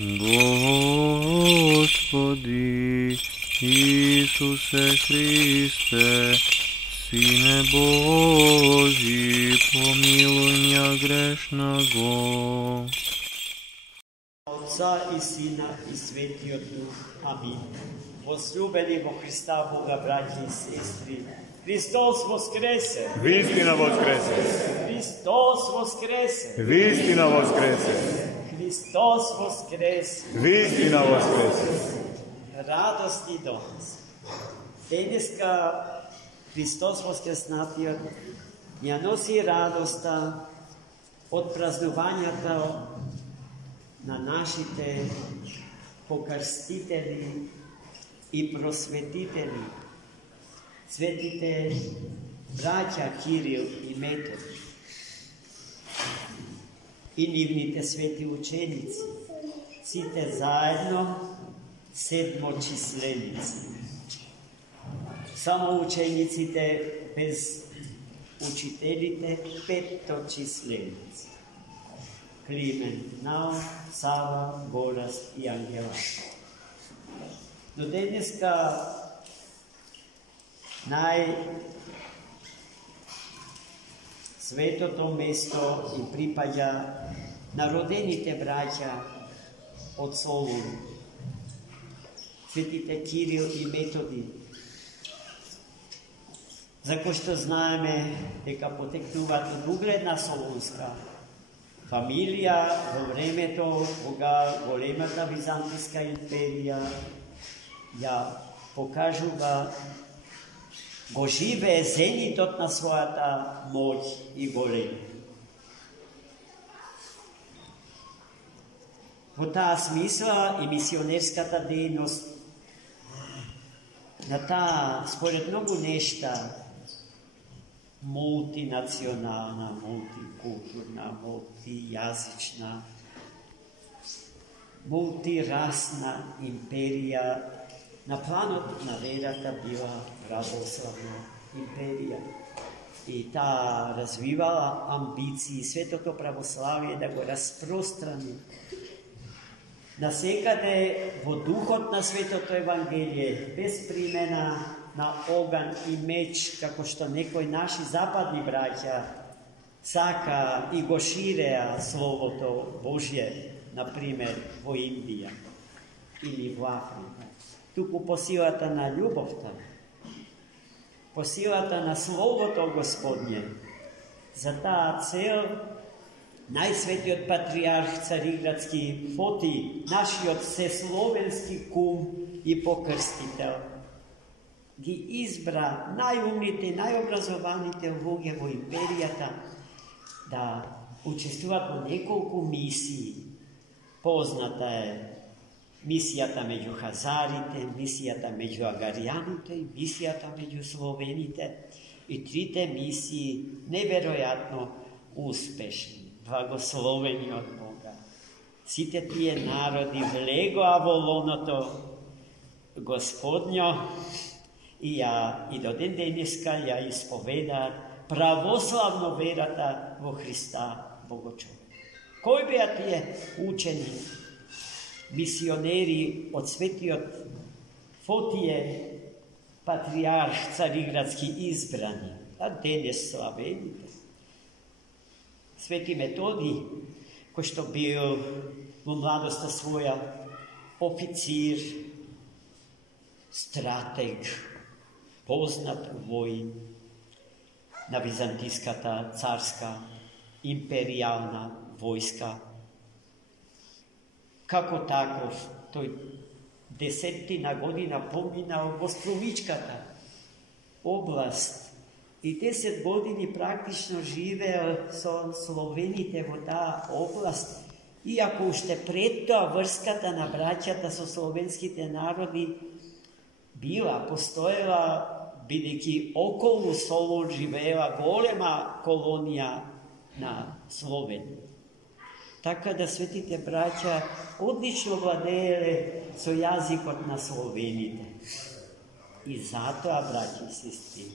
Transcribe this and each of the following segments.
Господи Исусе Христе, Сине Божий, помилуй меня грешного. Отца и Сина и Светия Дух. Аминь. Возлюбени во Христа Бога, братья и сестры, Христос воскресе! Вистина воскресе! Христос воскресе! Вистина воскресе! Христос воскресе! Вистина воскресе! Радости до нас! Денеска Христос воскреснатиот ја носи радоста од празнувањето на нашите покрстители и просветители, светите браќа Кирил и Метод и нивните свети ученици, сите заедно седмочисленици. Само учениците без учителите петочисленици. Климен, Нао, Сава, Гораст и Ангела. Но денеска светото место и припаѓа на родените браќа од Солун, светите Кирил и Методи, за кои што знаеме дека потекнуваат од угледна солунска фамилија во времето кога големата Византиска империја ја покажува, го живее зенитот на својата моќ и голем. Во таа смисла и мисионерската дејност на таа, според многу нешта, мултинационална, мултикултурна, мултијазична, мултирасна империја, на планот на верата била православна империја. И таа развивала амбиции светото православие да го распространи насекаде во духот на светото Евангелие, без примена на оган и меч, како што некои наши западни браќа сака и го ширеа Словото Божје, например, во Индија или во Африка. Туку по силата на љубовта, по силата на Словото Господње. За таа цел најсветиот патриарх Цариградски Фотий, нашиот всесловенски кум и покрстител, ги избра најумните, најобразованите луѓе во империјата да учествуваат во неколку мисии. Позната е мисијата меѓу хазарите, мисијата меѓу агаријаните и мисијата меѓу словените. И трите мисии неверојатно успешни, благословени од Бога. Сите тие народи влегоа во лоното Господњо и до ден денеска ја исповедаат православно верата во Христа Богочовек. Кои беа тие учени, мисионери од светиот Фотие, патриарх Цариградски избрани, а денес славените? Свети Методи, кој што бил во младоста своја официр, стратег, познат воин на византиската царска империјална војска. Како таков, тој десеттина година поминал во Струмичката област и 10 години практично живеел со словените во таа област, иако уште пред тоа врската на браќата со словенските народи била, постоела, бидејќи околу Солун живеела голема колонија на Словени. Така да светите браќа одлично владееле со јазикот на словените. И затоа, браќи и сестри,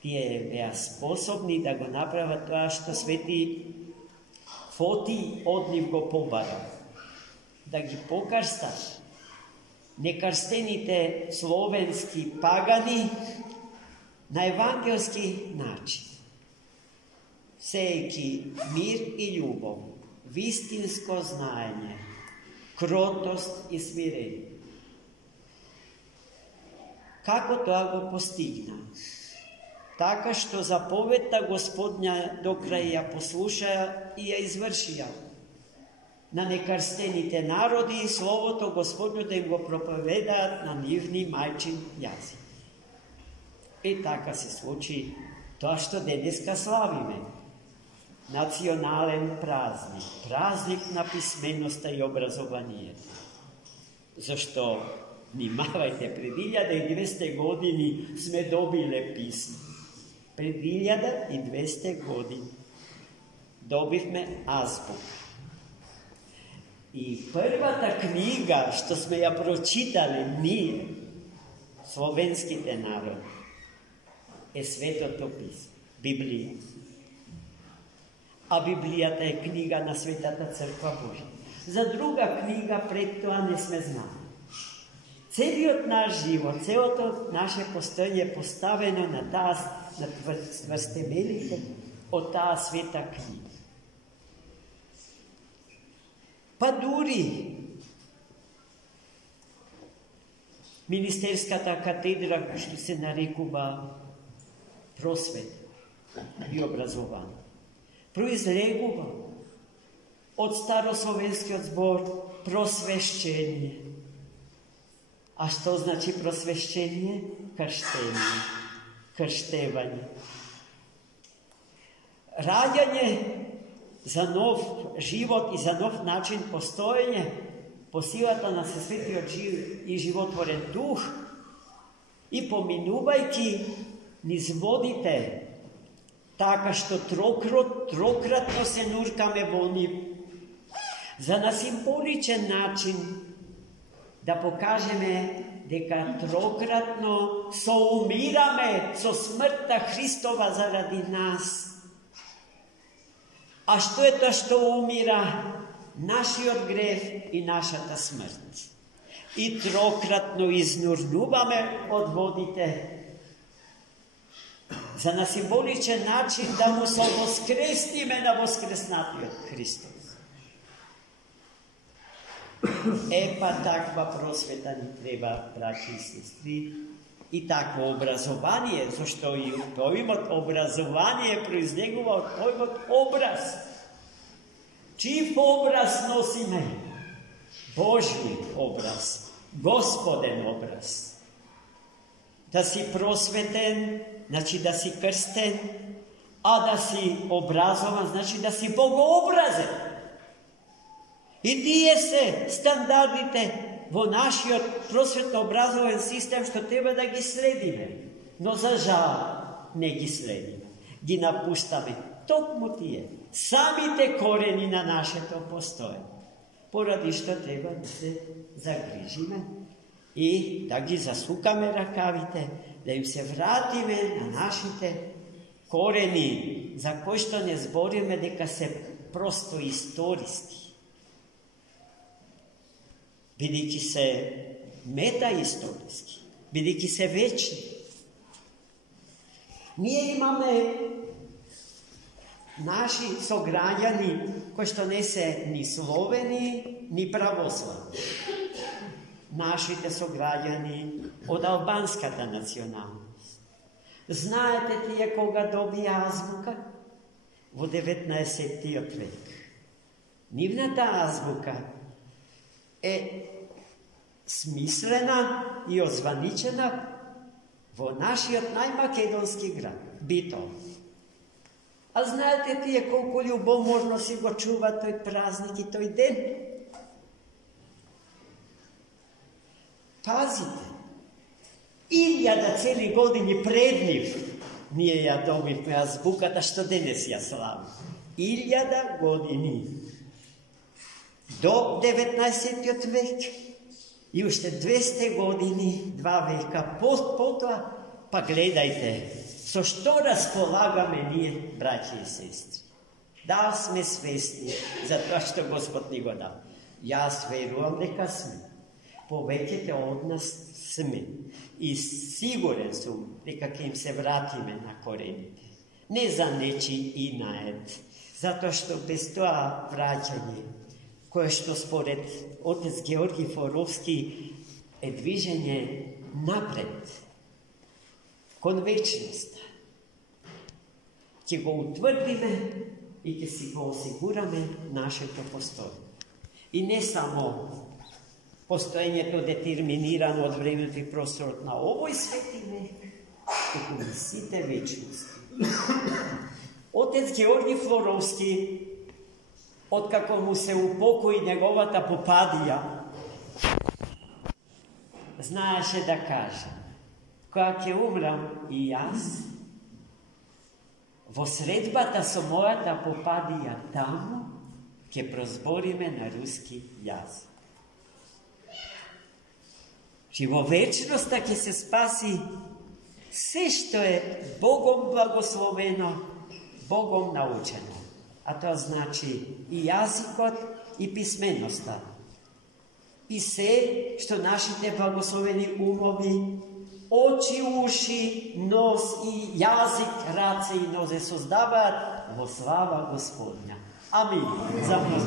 тие беа способни да го направат тоа што свети Фотий од нив го побара. da ги покрста некрстените словенски пагани на евангелски начин, сејки мир и љубов, вистинско знаење, кротост и смирење. Како тоа го постигна? Така што заповедта Господня до крај ја послушаа и ја извршија. На некрстените народи и Словото Господнjo да им го проповедаат на нивни мајчин јазик. И така се случи тоа што денеска славиме. Национален празник, празник на писменоста и образованието. Зашто, внимавајте, пред 1200 години сме добиле писмо. Пред 1200 години добивме азбука. И првата книга што сме ја прочитали ние, словенските народи, е Светото писмо, Библија. А Библијата е книга на Светата Црква Божја. За друга книга пред тоа не сме знали. Целиот наш живот, целото наше постојање е поставено на таа, на тврстемелите од таа света книга. Па дури Министерската катедра, што се нарекува просвета и образование, произлегува од старословенскиот збор просвещение. А што значи просвещение? Крштение, крштевање. Раѓање за нов живот и за нов начин постоење по силата на Светиот и животворен дух и поминувајќи низ водите, така што трократно се нуркаме во нив, за на символичен начин да покажеме дека трократно соумираме со смртта Христова заради нас. А што е тоа што умира? Нашиот грев и нашата смрт. И трократно изнурнуваме од водите, за на символичен начин да му се воскресниме на воскреснатиот Христос. Па таква просвета ни треба, браќи и сестри, и такво образование, зашто и поимот образование произлегува од поимот образ. Чиј образ носиме? Божји образ, Господен образ. Да си просветен, значи да си крстен, а да си образован, значи да си богообразен. И тие се стандардите во нашиот просветно-образовен систем што треба да ги следиме. Но за жал не ги следиме. Ги напуштаме токму тие, самите корени на нашето постоење. Поради што треба да се загрижиме и да ги засукаме ракавите, да им се вратиме на нашите корени, за кои што не збориме дека се просто историски. Бидејќи се метаисториски, бидејќи се вечни. Ние имаме наши сограѓани кои што не се ни словени, ни православни. Нашите сограѓани од албанската националност. Знаете тие кога добија азбука? Во 19. век. Нивната азбука е смислена и озваничена во нашиот најмакедонски град, Битол. А знаете тие колку љубоморно си го чува тој празник и тој ден? Пазите, 1000 цели години пред нив ние ја добивме азбуката што денес ја слави. 1000 години. До 19. век и уште 200 години, 2 века потоа, па гледајте, со што располагаме ние, браќи и сестри. Да сме свесни за тоа што Господ ни го дал. Jaz verujem, neka sme. Povekete od nas sme. I siguran sam, nekak im se vratime na korenite. Ne za neči inajet. Zato što bez toa vraćanje, koje što spored otec Georgij Forovski je dviženje napred, kon večnost. Če go utvrdime i če si go osigurame našето postojanje. I ne samo postojanje to determinirano od vremena i prostora na ovoj svetine, kako mislite večnosti. Otec Georgij Florovski, otkako mu se upokoji njegovata popadija, znaše da kaže, kak je umram i jaz, vo sredbata so mojata popadija tamo, kje prozborime na ruski jazik. Či vo večnosti, kje se spasi sve što je Bogom blagosloveno, Bogom naučeno. A to znači i jazikot i pismenostan. I sve što našite blagosloveni umovi, oči, uši, nos i jazik, race i noze sozdavat vo slava Gospodnja. Amin. Zapravo.